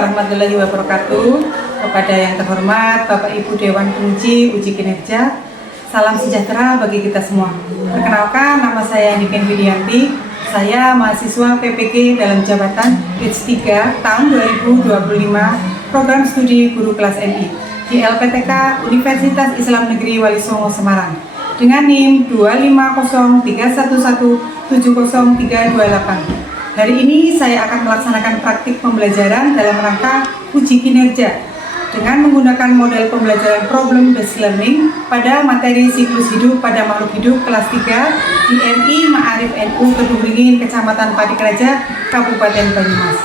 warahmatullahi wabarakatuh. Kepada yang terhormat Bapak Ibu Dewan Penguji Uji Kinerja, salam sejahtera bagi kita semua. Perkenalkan, nama saya Niken Widianti. Saya mahasiswa PPG dalam jabatan batch 3 tahun 2025 program studi guru kelas MI di LPTK Universitas Islam Negeri Wali Songo Semarang dengan NIM 25031700328. Hari ini saya akan melaksanakan praktik pembelajaran dalam rangka uji kinerja dengan menggunakan model pembelajaran problem based learning pada materi siklus hidup pada makhluk hidup kelas 3 di MI Ma'arif NU Kedung Ringin, Kecamatan Padikeraja, Kabupaten Banyumas.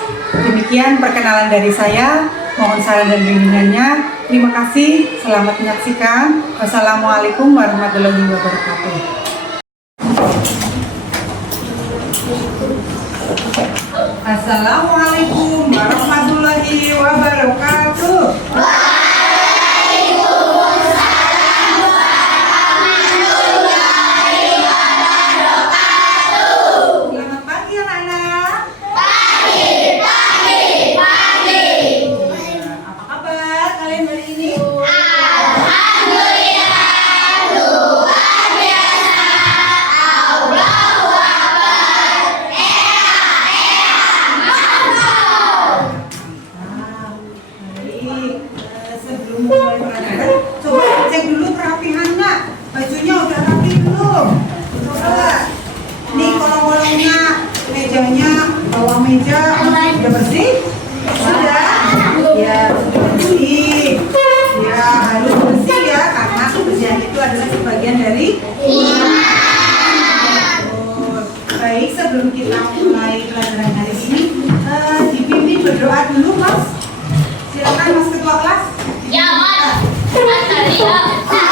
Demikian perkenalan dari saya. Mohon saran dan bimbingannya. Terima kasih. Selamat menyaksikan. Wassalamualaikum warahmatullahi wabarakatuh. Assalamualaikum warahmatullahi wabarakatuh. Waalaikumsalam warahmatullahi wabarakatuh. Selamat pagi anak-anak. Pagi. Apa kabar kalian hari ini? Alhamdulillah, luar biasa. Allahu Akbar. Baik, sebelum mulai pelajaran, coba cek dulu kerapihannya. Bajunya udah rapi belum? Coba. Nih kolong-kolongnya, mejanya, bawah meja udah bersih? Sudah? Ya, sudah bersih. Ya, harus bersih ya, karena kebersihan itu adalah sebagian dari iman. Baik, sebelum kita mulai pelajaran hari ini, dipimpin berdoa dulu, Mas. Silakan Mas Ketua Kelas. Ya, Mas. Waalaikumsalam warahmatullahi wabarakatuh.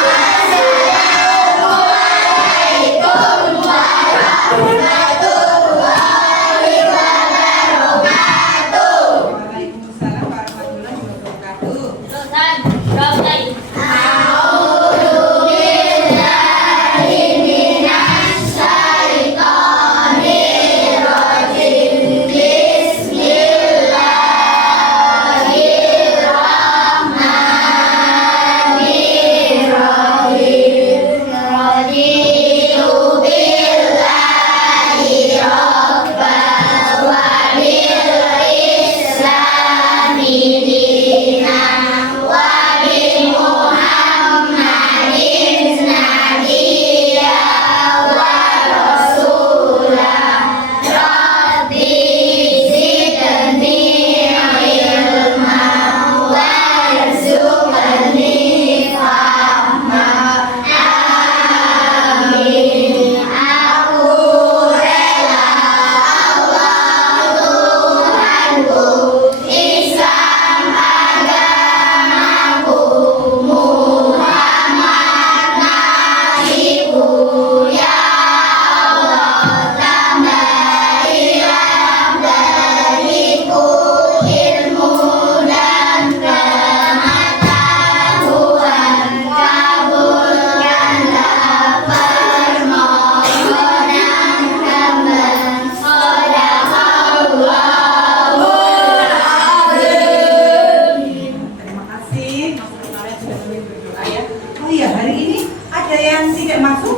Terima kasih. Kalian sudah mulai berdoa ya. Oh iya, hari ini ada yang tidak masuk?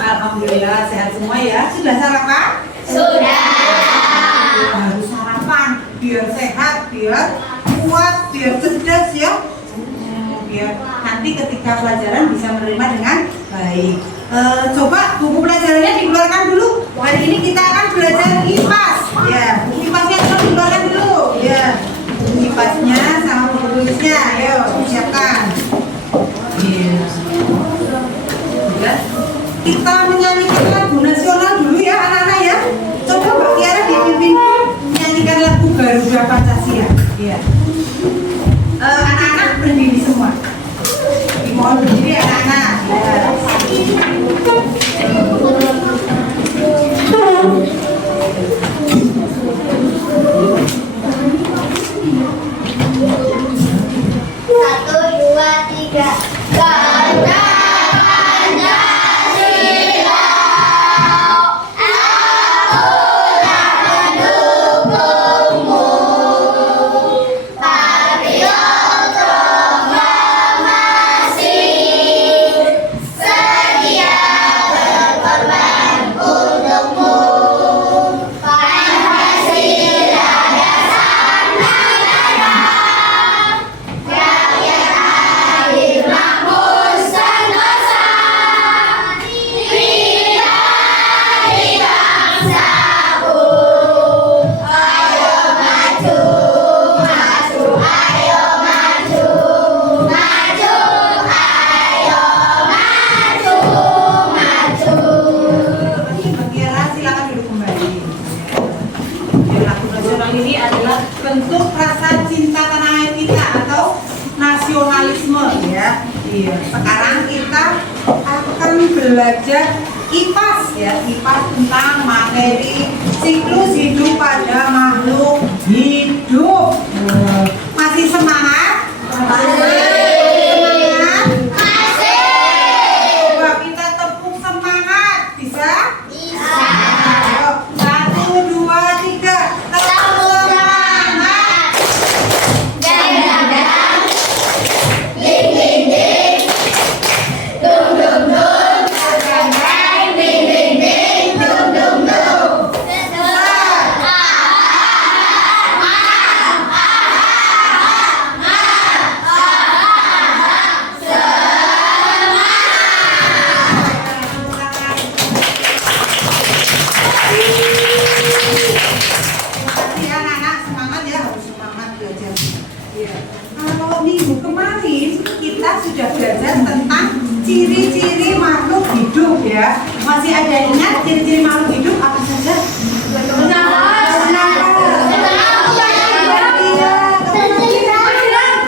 Alhamdulillah sehat semua ya. Sudah sarapan? Sudah. Harus sarapan biar sehat, biar kuat, biar cerdas ya. Biar nanti ketika pelajaran bisa menerima dengan baik. Coba buku pelajarannya dikeluarkan dulu. Hari ini kita akan belajar IPAS. Ya, buku IPASnya harus dikeluarkan dulu. Ya, buku IPASnya sama buku tulisnya. Ayo, siapkan. Iya. Kita menyanyikan lagu nasional dulu ya anak-anak ya. Coba Mbak Tiara dipimpin menyanyikan lagu Garuda Pancasila. Iya. Anak-anak berdiri semua. Dimohon berdiri anak-anak. Satu, dua, tiga. Garuda Pancasila, akulah pendukung Iya. Sekarang kita akan belajar IPAS ya, IPAS tentang materi siklus hidup pada makhluk hidup. Masih semangat? Semangat? Coba kita tepuk semangat, bisa? Ayo, 1, 2, 3, tepuk semangat. Anak-anak semangat ya, harus semangat belajar. Ya. Kalau minggu kemarin kita sudah belajar tentang ciri-ciri makhluk hidup ya. Masih ada ingat ciri-ciri makhluk hidup apa saja?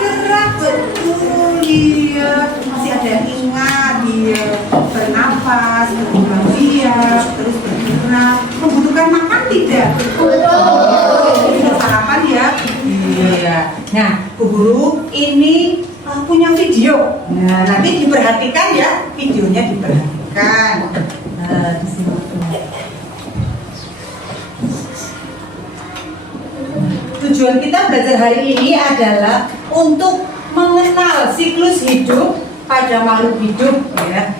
Gerak, betul iya. Masih ada ingat dia bernafas, berkembang biak, terus bergerak, membutuhkan makan tidak? Sudah sarapan ya? Iya. Nah, Bu Guru ini punya video. Nah, nanti diperhatikan ya, videonya diperhatikan. Nah, di sini. Tujuan kita belajar hari ini adalah untuk mengenal siklus hidup pada makhluk hidup ya.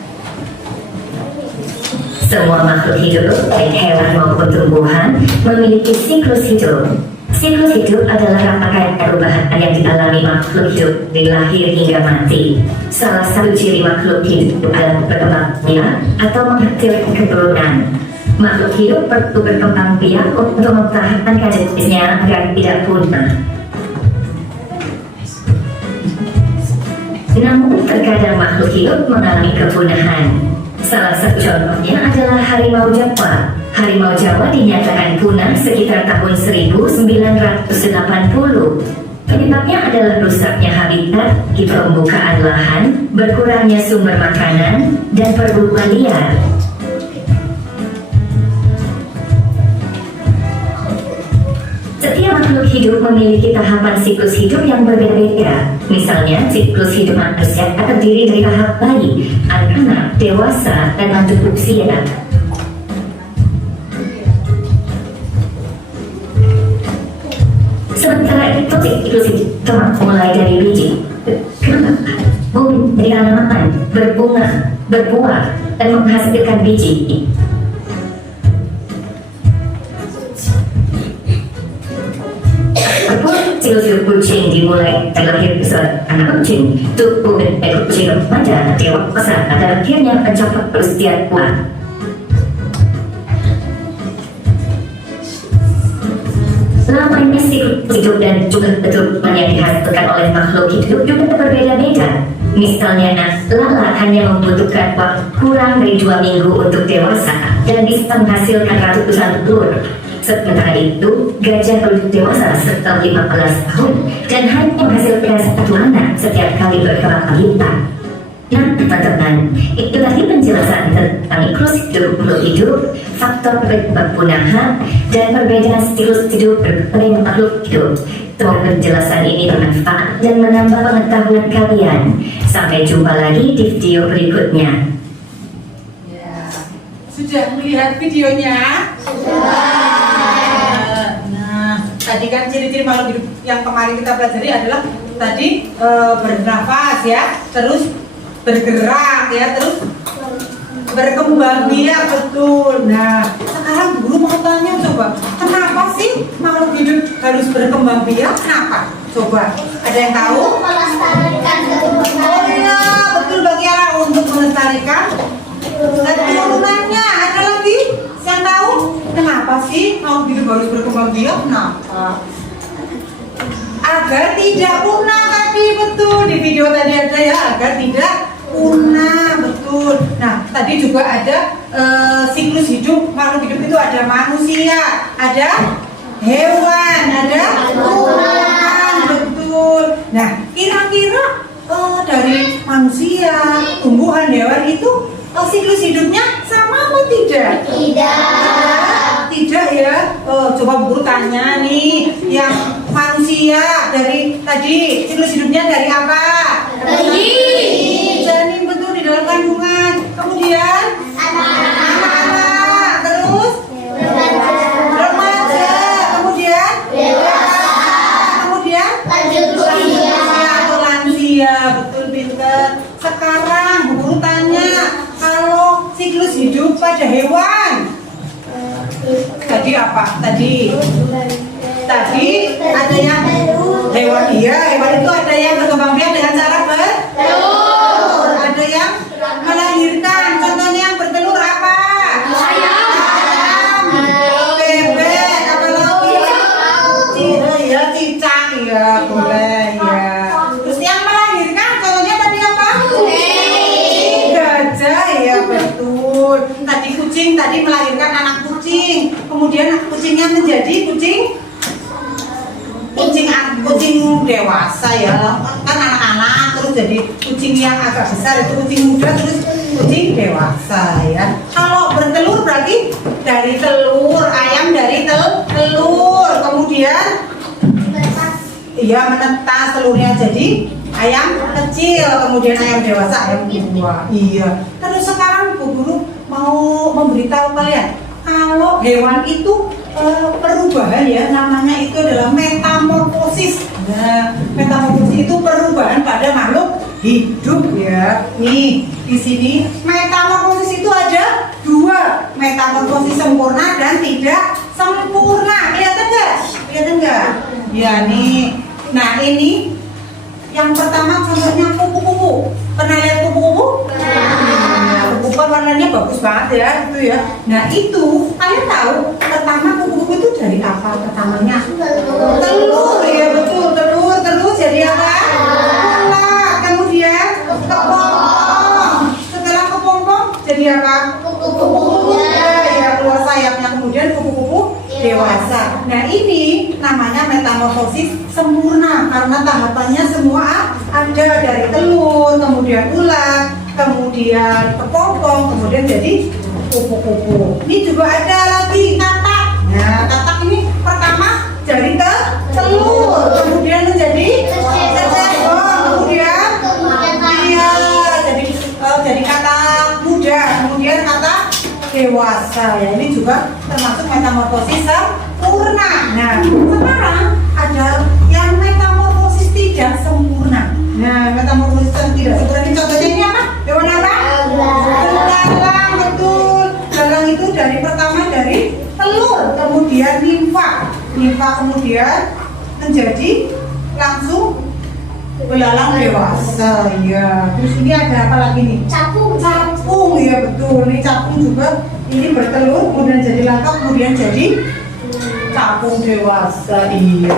Semua makhluk hidup, baik hewan maupun tumbuhan, memiliki siklus hidup. Siklus hidup adalah rangkaian perubahan yang dialami makhluk hidup dari lahir hingga mati. Salah satu ciri makhluk hidup adalah berkembang biak atau menghasilkan keturunan. Makhluk hidup perlu berkembang biak untuk mempertahankan jenisnya agar tidak punah. Namun terkadang makhluk hidup mengalami kepunahan. Salah satu contohnya adalah harimau Jawa. Harimau Jawa dinyatakan punah sekitar tahun 1980. Penyebabnya adalah rusaknya habitat, pembukaan lahan, berkurangnya sumber makanan, dan perburuan liar. Setiap makhluk hidup memiliki tahapan siklus hidup yang berbeda-beda. Misalnya, siklus hidup manusia terdiri dari tahap bayi, anak, dewasa, dan lanjut usia. Sementara itu, siklus hidup mulai dari biji, tumbuh dari tanaman, berbunga, berbuah, dan menghasilkan biji. Siklus hidup kucing dimulai dari lahir besar anak kucing, tumbuh dari kucing remaja, dewasa, dan akhirnya mencapai usia tua. Lamanya siklus hidup dan juga keturunan yang dihasilkan oleh makhluk hidup juga berbeda-beda. Misalnya, lalat hanya membutuhkan waktu kurang dari 2 minggu untuk dewasa dan bisa menghasilkan ratusan telur. Sementara itu, gajah berusia dewasa setelah 15 tahun dan hanya menghasilkan 1 anak setiap kali berkembang biak. Nah, teman-teman, itu tadi penjelasan tentang siklus hidup, faktor perpunahan, dan perbedaan siklus hidup berbagai makhluk hidup. Semoga penjelasan ini bermanfaat dan menambah pengetahuan kalian. Sampai jumpa lagi di video berikutnya. Ya. Sudah melihat videonya? Nah, tadi kan ciri-ciri makhluk hidup yang kemarin kita pelajari adalah tadi bernafas ya, terus bergerak ya, terus berkembang biak, betul. Nah, sekarang guru mau tanya, coba kenapa sih makhluk hidup harus berkembang biak? Kenapa? Coba ada yang tahu? Melestarikan keturunan. Oh iya, betul bagi anak untuk melestarikan keturunannya. Ada lagi yang tahu? Kenapa sih makhluk hidup harus berkembang biak? Kenapa? Agar tidak punah tadi, betul. Di video tadi ada ya, agar tidak punah, betul. Nah, tadi juga ada siklus hidup makhluk hidup itu ada manusia, ada hewan, ada tumbuhan, betul. Nah, kira-kira dari manusia, tumbuhan, hewan itu siklus hidupnya sama apa tidak? Tidak ya. Coba Bu tanya nih, yang manusia dari tadi siklus hidupnya dari apa? Janin, betul, di dalam kandungan. Kemudian anak-anak, terus remaja, kemudian kemudian lansia, betul, pinter. Sekarang Bu Guru tanya, kalau siklus hidup pada hewan tadi apa? Tadi ada yang hewan, iya, hewan itu ada yang berkembang biak dengan cara bertelur, ada yang melahirkan. Contohnya yang bertelur apa? Ayam, bebek, apa lagi? Ya, cicak, ya boleh ya. Terus yang melahirkan contohnya tadi apa? Gajah, ya betul. Tadi kucing, tadi melahirkan anak kucing, kemudian kucingnya menjadi kucing dewasa ya, kan anak-anak, terus jadi kucing yang agak besar itu kucing muda, terus kucing dewasa ya. Kalau bertelur berarti dari telur, ayam dari telur, kemudian iya menetas telurnya jadi ayam kecil, kemudian ayam dewasa, ayam buah. Iya. Terus sekarang Bu Guru mau memberitahu kalian kalau hewan itu perubahan ya, namanya itu adalah metamorfosis. Nah, metamorfosis itu perubahan pada makhluk hidup ya. Nih, di sini metamorfosis itu ada dua, metamorfosis sempurna dan tidak sempurna. Kelihatan nggak? Kelihatan nggak? Ya nih. Nah ini yang pertama contohnya kupu-kupu. Pernah lihat kupu-kupu? Kupu-kupu warnanya bagus banget ya, itu ya. Nah itu kalian tahu pertama kupu-kupu itu dari apa pertamanya? Telur, ya betul, telur terus jadi apa? Ulat, kemudian kepompong. Setelah kepompong jadi apa? Kupu-kupu ya, keluar sayapnya, kemudian kupu-kupu dewasa. Nah ini namanya metamorfosis sempurna karena tahapannya semua ada, dari telur, kemudian ulat, kemudian kepompong, kemudian jadi kupu-kupu. Ini juga ada lagi katak. Nah katak ini pertama dari telur, kemudian menjadi cecekong, kemudian jadi katak muda, kemudian katak dewasa ya. Ini juga termasuk metamorfosis sempurna. Nah sekarang ada yang metamorfosis tidak sempurna. Nah metamorfosis yang tidak sempurna ini contohnya ini apa? Hewan apa? Belalang, betul. Belalang itu dari pertama dari telur, kemudian nimfa kemudian menjadi langsung belalang dewasa ya. Terus ini ada apa lagi nih? Capung ya betul. Ini capung juga, ini bertelur kemudian jadi langka, kemudian jadi capung dewasa. Iya.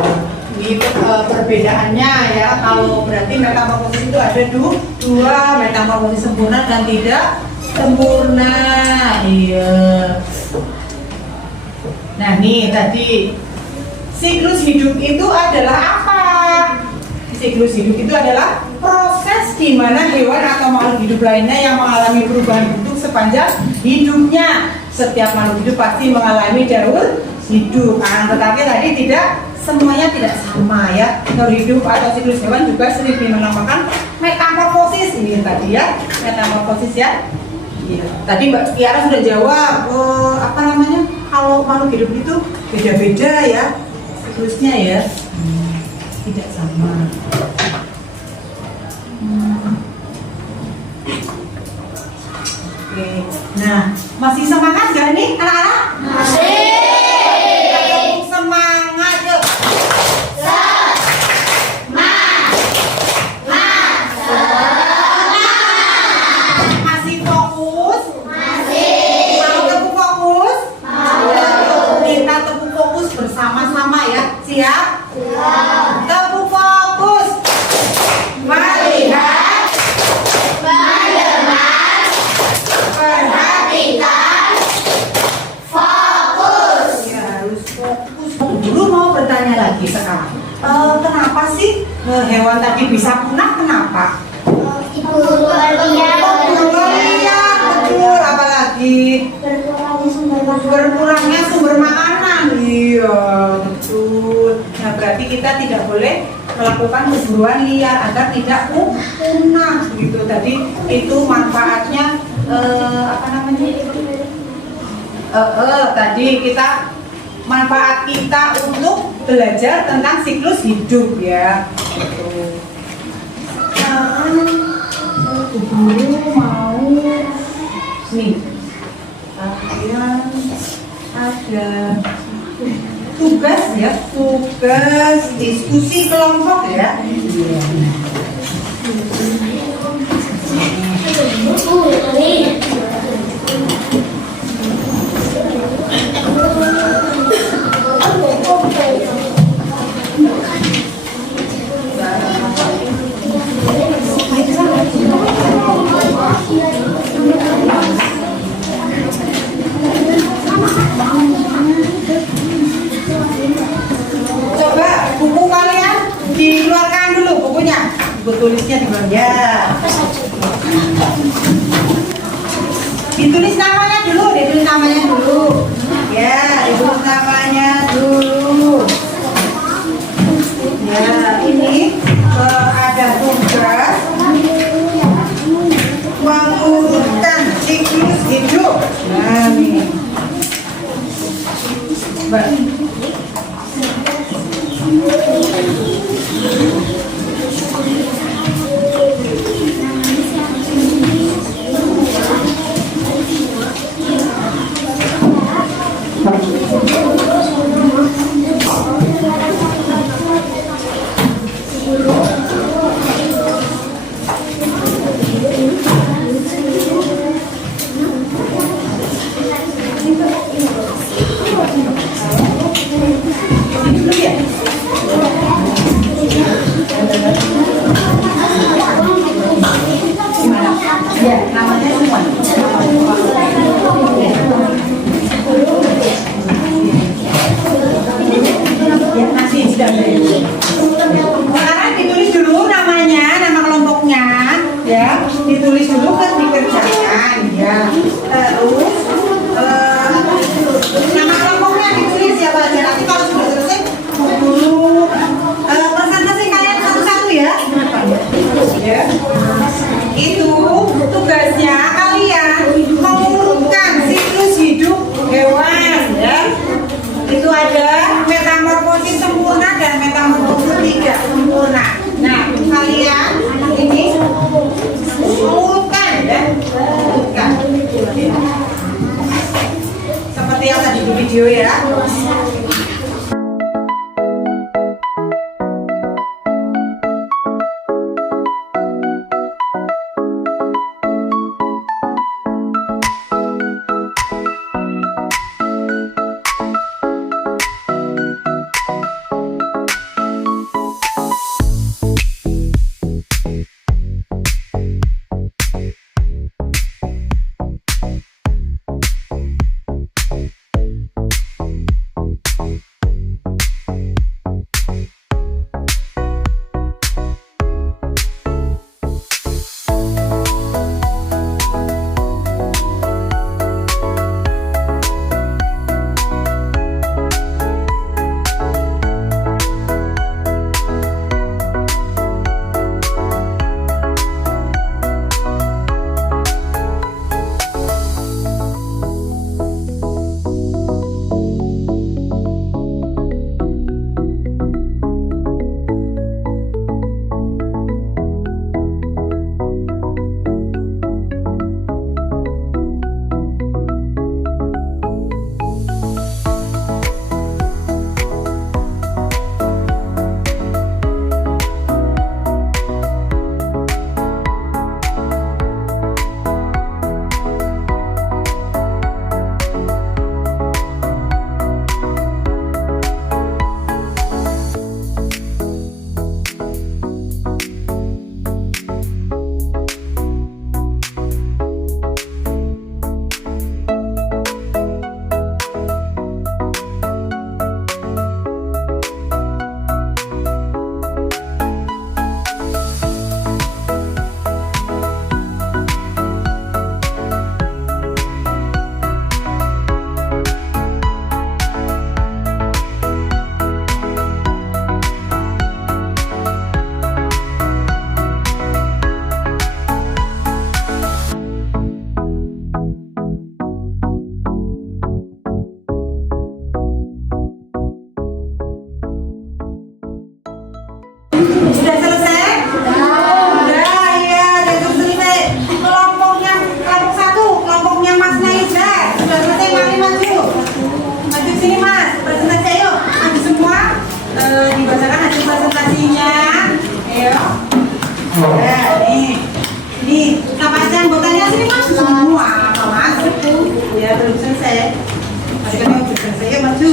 Ini perbedaannya ya. Kalau berarti metamorfosis itu ada dua, metamorfosis sempurna dan tidak sempurna. Iya. Nah nih tadi siklus hidup itu adalah apa? Siklus hidup itu adalah proses di mana hewan atau makhluk hidup lainnya yang mengalami perubahan bentuk sepanjang hidupnya. Setiap makhluk hidup pasti mengalami jalur hidup. Tetapi tadi semuanya tidak sama ya. Jalur hidup atau siklus hewan juga sering dinamakan metamorfosis. Ini tadi ya, metamorfosis ya. Iya. Tadi Mbak Kiara sudah jawab apa namanya? Kalau makhluk hidup itu beda-beda ya siklusnya ya. Tidak sama. Oke. Nah, masih semangat gak nih anak-anak? Masih. Semangat yuk. Masih fokus? Masih. Mau tepuk fokus? Mau. Kita tepuk fokus bersama-sama ya. Siap? Tepuk fokus. Melihat, mendengar, perhatikan, fokus. Ya harus fokus. Dulu mau bertanya lagi sekarang. Kenapa sih hewan tadi bisa punah? Kenapa? liar, betul. Apalagi berkurangnya sumber makanan. Iya, betul. Nah, berarti kita tidak boleh melakukan perburuan liar agar tidak punah gitu. Tadi itu manfaatnya apa namanya? Tadi kita manfaat kita untuk belajar tentang siklus hidup ya. Gitu. Sekarang guru mau nih. Kalian ada tugas ya, tugas diskusi kelompok ya. Coba buku kalian dikeluarkan dulu bukunya. Buku tulisnya di mana? Ya. Ditulis namanya dulu, ditulis namanya dulu. Ya, ditulis namanya dulu. Ya, ini ada tugas mengurutkan siklus hidup. Nah, nih. Baik. Ya, namanya semua. Ya, masih sedang. Sekarang ditulis dulu namanya, nama kelompoknya, ya. Ditulis dulu kan dikerjakan, ya. Terus nama kelompoknya ditulis siapa aja. Nanti kalau sudah selesai, dulu presentasi kalian satu-satu ya. Ya. Itu tugasnya kalian mengurutkan siklus hidup hewan ya. Itu ada metamorfosis sempurna dan metamorfosis tidak sempurna. Nah, kalian ini mengurutkan ya, mengurutkan. Seperti yang tadi di video ya. Ya, belum selesai. Masih kan belum selesai. Yuk maju.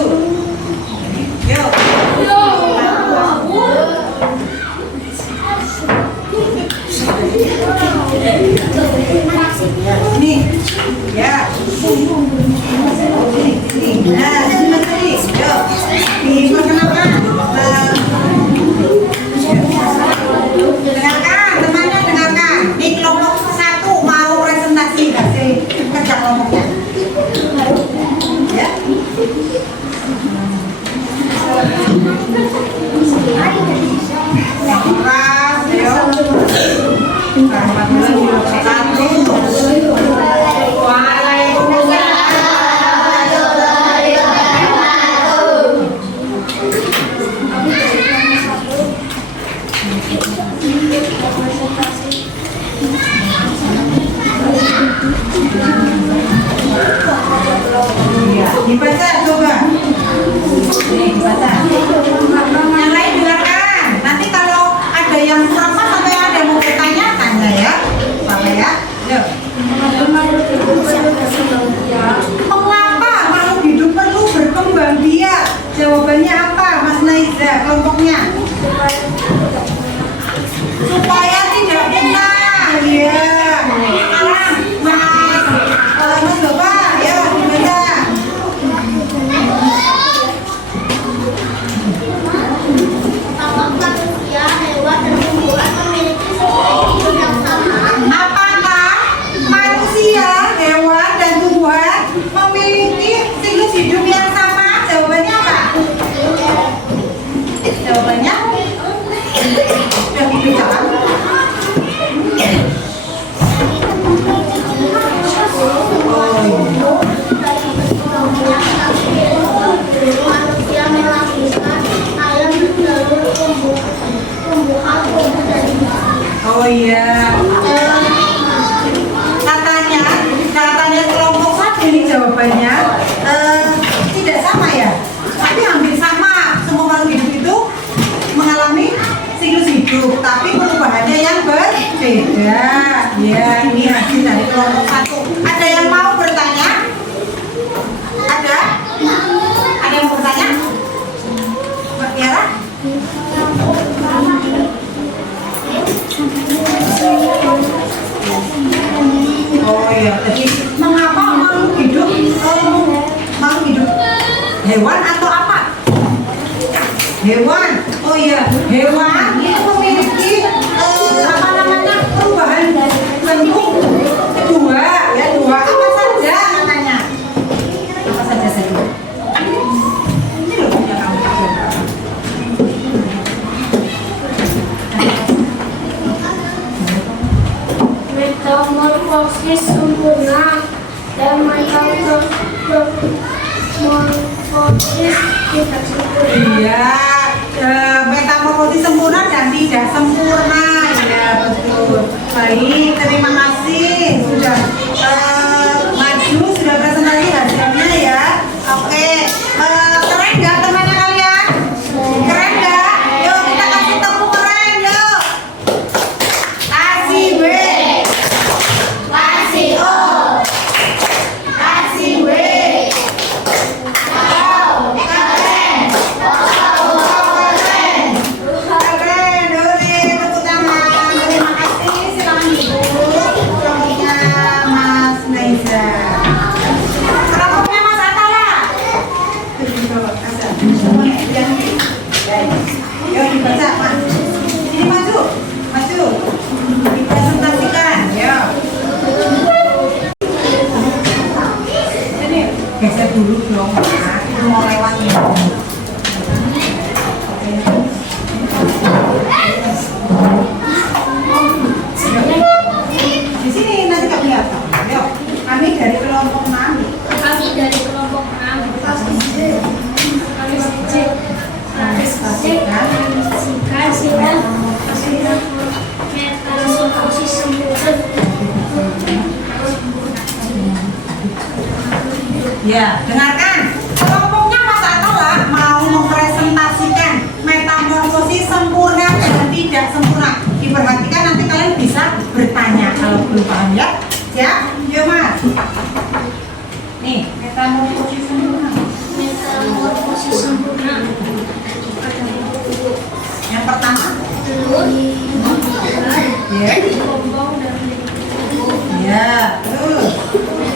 Yuk. Nih, ya. Ini. Nah, sini tadi. Yuk. Diperkenalkan. Dengarkan, temannya dengarkan. Di kelompok 1 mau presentasi kasih kerja kelompoknya. Ya. Kelas, dibaca coba. Nih, dibaca. Yang lain dengarkan. Nanti kalau ada yang kurang paham atau ada yang mau bertanya, tanya ya. Apa ya? Yuk. Mengapa makhluk hidup perlu berkembang biak? Jawabannya apa, Mas Naiza? Kelompoknya? Supaya tidak punah. Iya. Sekarang Mas Bapak, ya dibaca. Manusia, hewan, dan tumbuhan memiliki siklus hidup yang sama. Apakah manusia, hewan, dan tumbuhan memiliki siklus hidup yang sama? Jawabannya apa? Jawabannya? Sudah diberitakan. Manusia melahirkan ayam jalur tumbuhan dan Oh iya. Katanya kelompok 1 ini jawabannya tidak sama ya, tapi hampir sama. Semua makhluk hidup itu mengalami siklus hidup, tapi perubahannya yang berbeda. Ya, ini hasil dari kelompok 1. Ada yang mau bertanya? Ada? Ada yang mau bertanya? Mbak Tiara? Oh iya, jadi mengapa makhluk hidup hewan atau apa? Hewan. Oh iya, hewan itu memiliki apa namanya, perubahan bentuk dua. Apa saja katanya? Apa saja saya? Ini loh punya kamu. metamorfosis sempurna dan metamorfosis tidak sempurna. Iya, metamorfosis sempurna dan tidak sempurna. Iya, betul. Baik, terima kasih sudah maju, sudah presentasi hasilnya ya. Oke, keren nggak temannya kalian? Keren nggak? Yuk kita kasih tepuk keren, yuk. Kasih B, kasih O, kasih W. Keren, Dori, tepuk tangan. Terima kasih, silakan ibu. Kelompoknya Mas Naiza. Kelompoknya Mas Atala. Yuk dibaca, Mas. Ini maju, dipresentasikan, ya. Ini geser dulu dong, Mas. Itu mau lewat nih. Di sini nanti kami lihat. Yuk, kami dari kelompok 6. Kami dari kelompok 6. Kami metamorfosis sempurna. Ya, dengarkan. Kelompoknya Mas Atala mau mempresentasikan metamorfosis sempurna dan tidak sempurna. Diperhatikan, nanti kalian bisa bertanya kalau belum paham ya. Siap? Yuk Mas. Nih, metamorfosis sempurna. Metamorfosis sempurna. Yang pertama, Telur ya, dikembang dan dibentuk. ya, terus,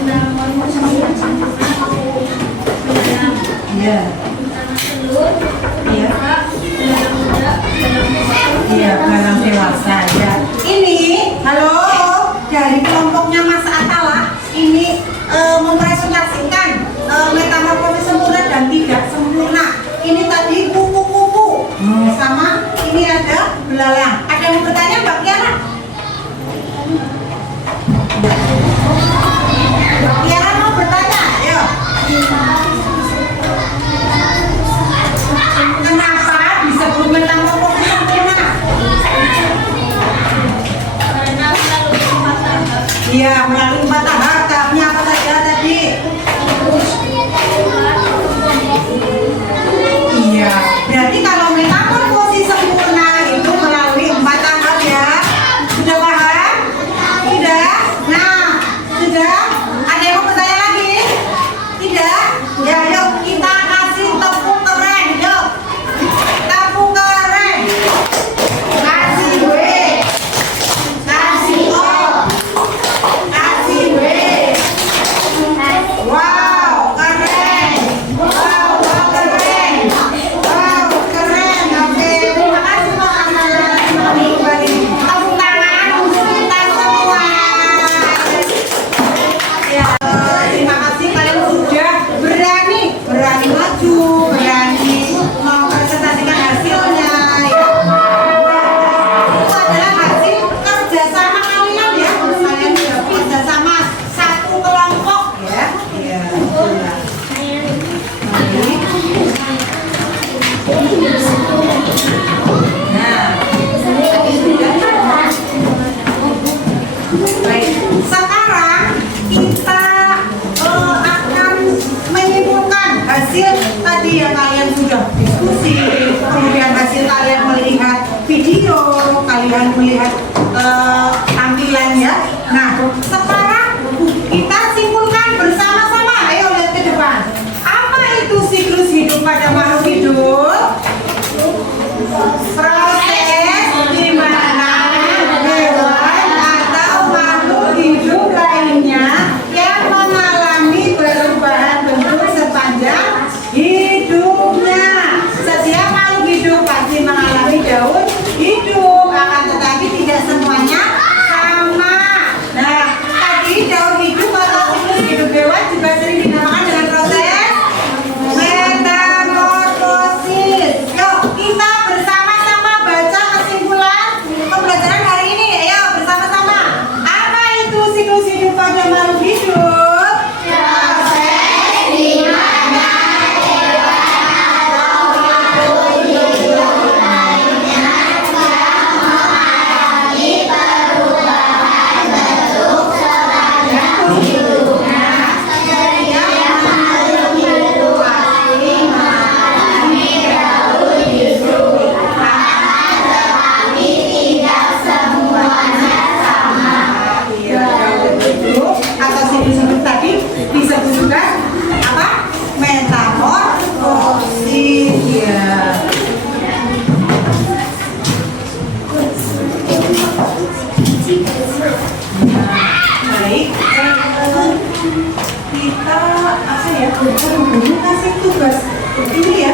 Metamorfosis sempurna. ya, Telur ya, dalam muda dalam iya, dalam dewasa, ya. Ini, halo, dari kelompoknya Mas Atala, ini mempresentasikan metamorfosis sempurna dan tidak sempurna. Ini tadi kupu-kupu, sama ini ada belalang. Ada yang mau bertanya, Mbak Kiara? Mbak Kiara mau bertanya? Ayo. Kenapa disebut metamorfosis sempurna? karena melalui 4 tahap. Iya, melalui 4 tahap. Tahapnya apa saja tadi? Terus keluar Iya, berarti kalau metamorfosis sempurna itu melalui 4 tahap ya. Sudah paham? Tidak? Nah, sudah? Ada yang mau bertanya lagi? Tidak? Ya, yuk kita kasih tepuk keren, yuk. Tepuk keren. Kasih W. Kasih O. Kasih W. Wow, keren. Wow, wow, keren. Wow, keren. Oke, terima kasih Pak Amal. Kembali. Tepuk tangan untuk kita semua. Ya, terima kasih kalian sudah berani maju, berani mempresentasikan hasilnya. Ya. Itu adalah hasil kerjasama kalian ya. Kalian sudah kerjasama satu kelompok ya. Iya. Nah, baik. Sekarang kita akan menyimpulkan hasil tadi yang kalian sudah diskusi, kemudian hasil kalian melihat video, kalian melihat tampilan ya. Nah, sekarang kita simpulkan bersama-sama. Ayo lihat ke depan. Apa itu siklus hidup pada makhluk hidup? Proses di mana hewan atau makhluk hidup lainnya yang mengalami perubahan bentuk sepanjang hidupnya. Setiap makhluk hidup pasti mengalami daun hidup, akan tetapi tidak semuanya sama. Nah, tadi daun hidup atau siklus hidup hewan juga sering dinamakan dengan proses metamorfosis. Yuk, kita bersama-sama baca kesimpulan pembelajaran hari ini. Ayo, bersama-sama. Apa itu siklus hidup pada makhluk hidup? Proses di mana atau siklus hidup tadi disebut juga apa? Metamorfosis ya. Baik, kita apa ya? Guru kasih tugas ini ya,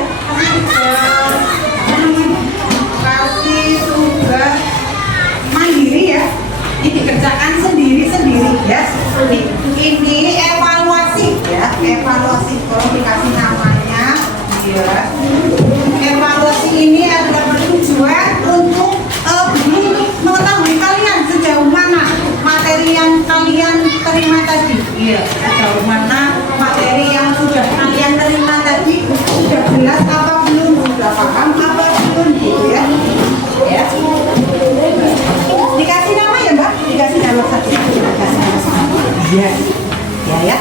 kasih tugas mandiri ya. Ini dikerjakan sendiri-sendiri ya. Ini evaluasi ya, evaluasi. Kalau dikasih namanya ya. Evaluasi ini adalah bertujuan untuk mengetahui kalian sejauh mana materi yang kalian terima tadi. Iya, sejauh mana materi yang sudah kalian terima tadi sudah jelas apa belum, sudah paham apa belum gitu ya. Ya. Dikasih nama ya Mbak? Dikasih nama satu. Dikasih nama satu. Iya. Ya ya.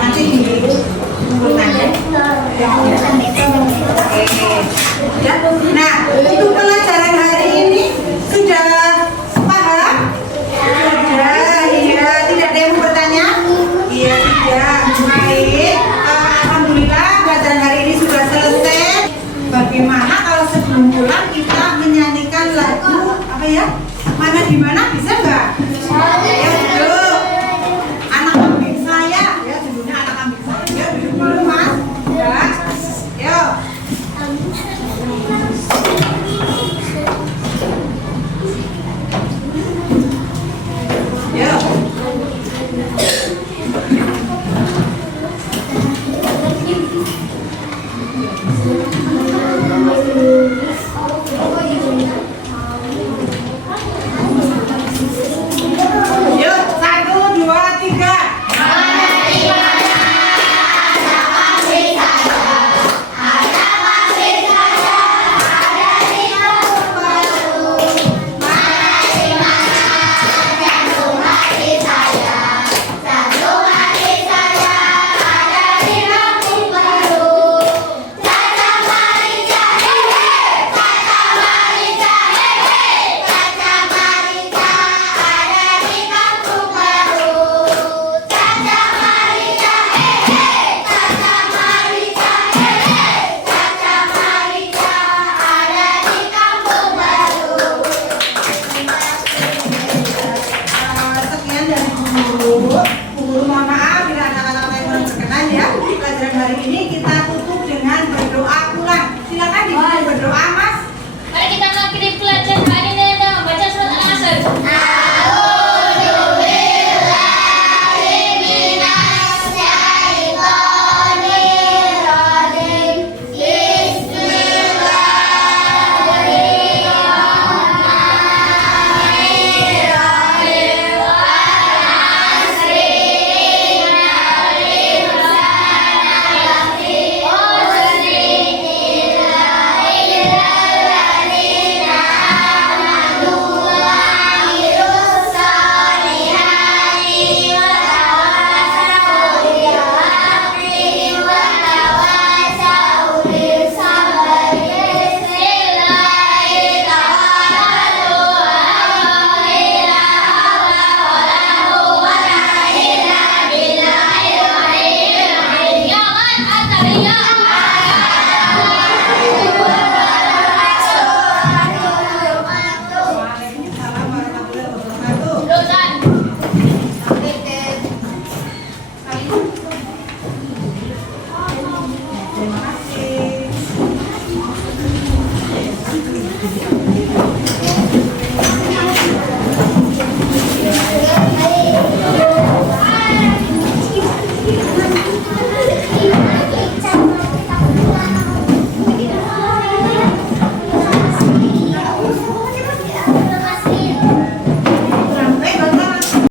nanti dikumpulkan ya. Oke. Ya. Nah, untuk pelajaran hari ini sudah paham? Sudah, iya. Tidak ada yang mau bertanya? Iya, tidak. Baik. Alhamdulillah pelajaran hari ini sudah selesai. Bagaimana kalau sebelum pulang kita menyanyikan lagu apa ya? Mana di mana bisa nggak? Ya betul.